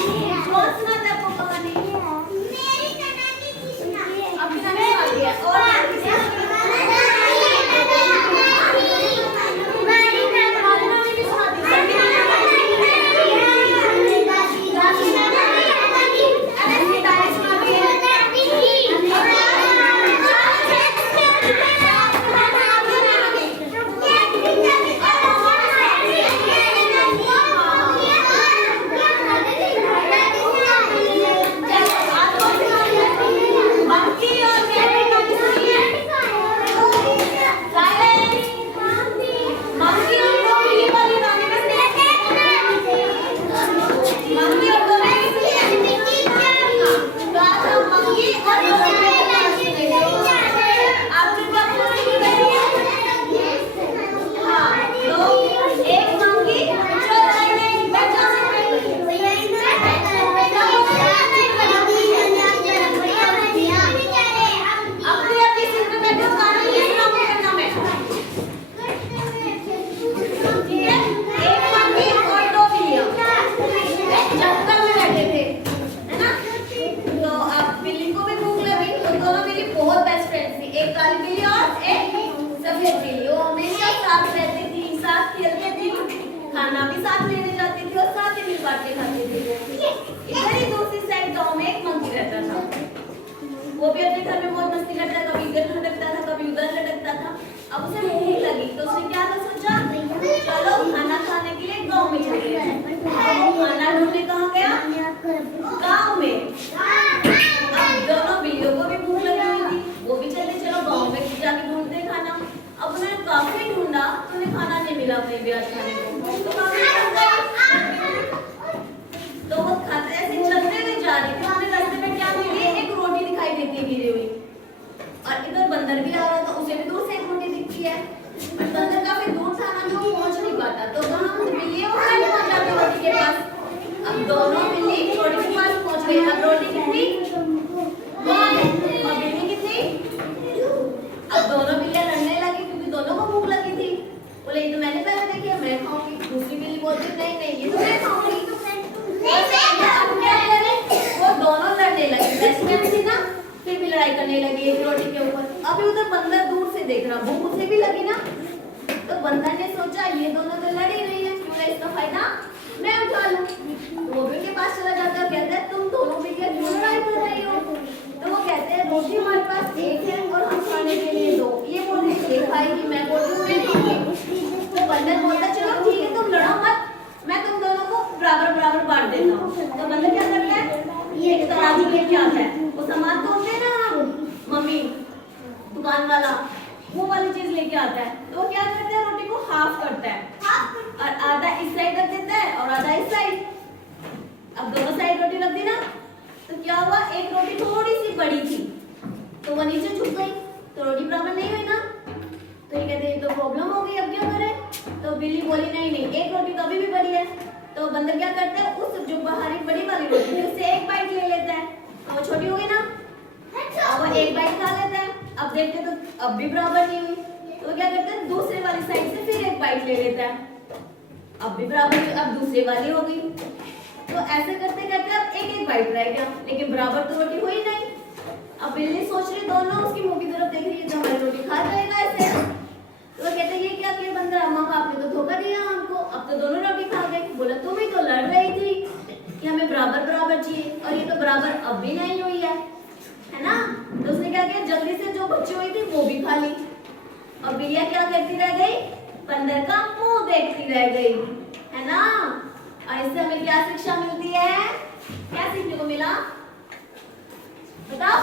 कौन सुनाता है आपको कहानी? मेरी नानी की सुना। आपकी नानी सुनाती है और खाना भी साथ लेने जाती थी और साथ ही मिल बांट के खाते थे। इधर ही दूसरी साइड गांव में एक मंकी रहता था। वो भी अपने घर में मौज मस्ती करता था, कभी इधर लटकता था, कभी उधर लटकता था। अब उसे भूख लगी तो उसने क्या सोचा, चलो खाना खाने के लिए गांव में चले गए। खाना ढूंढने कहाँ गया? गांव में। अब दोनों बिल्लियों को भी भूख लगी हुई थी, वो भी चले चलो गांव में जाके ढूंढते खाना। अब उन्होंने काफी ढूंढा तो उन्हें खाना नहीं मिला अपने ब्याज खाने को। तो वो खाते ऐसे चलते हुए जा रही थी, उन्हें रास्ते में क्या मिली? एक रोटी दिखाई देती है गिरी हुई। और इधर बंदर भी आ रहा था, उसे भी दूर से एक रोटी दिखती है। और बंदर काफी दूर था ना, जो पहुंच नहीं पाता। तो दोनों बिल्लियां पहुंच जाती रोटी के पास। अब दोनों बिल्ली रोटी के पास पहुंच गई। अब रोटी कितनी? और बिल्ली कितनी? अब दोनों बिल्लियां लड़ने लगी क्योंकि दोनों को भूख लगी थी। बोले ये तो मैंने पहले देखी है, मैं खाऊंगी। दूसरी बिल्ली बोलती नहीं नहीं ये तो मैं खाऊंगी। अब क्या करें? वो दोनों लड़ने लगी, वैसे थी ना, फिर भी लड़ाई करने लगी एक रोटी के ऊपर। अभी उधर बंदर दूर से देख रहा, भूख उसे भी लगी ना। तो बंदर ने सोचा ये दोनों तो लड़ ही रही है, क्यों ना इसका फायदा मैं उठा लूं। वो भी उनके पास चला जाता है, कहता है तुम दोनों बिल्लियां क्यों लड़ाई कर रही हो? तो वो कहते हैं रोटी हमारे पास एक है और हम खाने के लिए दो। ये बोल रहे ये खाएगी, मैं बोल रही हूँ मैं खाऊंगी। तो बंदर बोलता चलो ठीक है तुम लड़ो मत, मैं तुम दोनों को बराबर बराबर बांट देता हूँ। तो बंदर क्या करता है, ये एक तराजू लेके आता है। वो सामान तो होते हैं ना मम्मी दुकान वाला, वो वाली चीज लेके आता है। तो वो क्या करता है, रोटी को हाफ करता है और आधा इस साइड रख देता है और आधा इस साइड। अब दोनों साइड रोटी रख दी ना, तो क्या हुआ, एक रोटी थोड़ी सी बड़ी थी तो वो नीचे झुक गई, तो रोटी बराबर नहीं हुई ना। तो ये कहते हैं तो प्रॉब्लम हो गई, अब क्या करें? तो बिल्ली बोली नहीं नहीं एक रोटी तो अभी भी बड़ी है। तो बंदर क्या करता है, उस जो बाहरी बड़ी वाली रोटी है उससे एक बाइट ले लेता है। तो वो छोटी हो गई ना, अब वो एक बाइट खा लेता है। अब देखते तो अब भी बराबर नहीं हुई, तो क्या करता है दूसरे वाली साइड से फिर एक बाइट ले लेता है। अब भी बराबर नहीं, अब दूसरी वाली हो गई। तो ऐसे करते करते अब एक एक बाइट रह गया, लेकिन बराबर तो रोटी हुई नहीं। अब बिल्ली सोच रही, दोनों उसकी मुंह की तरफ देख रही है, जो हमारी रोटी खा जाएगा ऐसे। तो वो कहते ये क्या किया बंदर, अम्मा का आपने तो धोखा दिया हमको, अब तो दोनों रोटी खा गए। बोला तुम ही तो लड़ रही थी कि हमें बराबर बराबर चाहिए, और ये तो बराबर अब भी नहीं हुई है ना। तो उसने क्या किया, जल्दी से जो बची हुई थी वो भी खा ली। और बिल्लियां क्या करती रह गई, बंदर का मुंह देखती रह गई, है ना। और इससे हमें क्या शिक्षा मिलती है, क्या सीखने को मिला बताओ?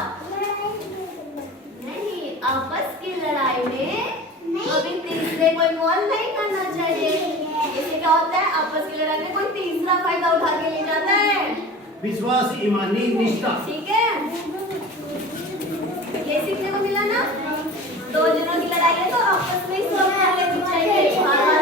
नहीं, आपस की लड़ाई में कभी तीसरे को इन्वॉल्व नहीं करना चाहिए। इससे क्या होता है, आपस की लड़ाई में कोई तीसरा फायदा उठा के ले जाता है। विश्वास, ईमानी, निष्ठा। ठीक है, ये सीखने को मिला ना। दो जनों की लड़ाई है तो आपस में ही सॉल्व कर लेनी चाहिए।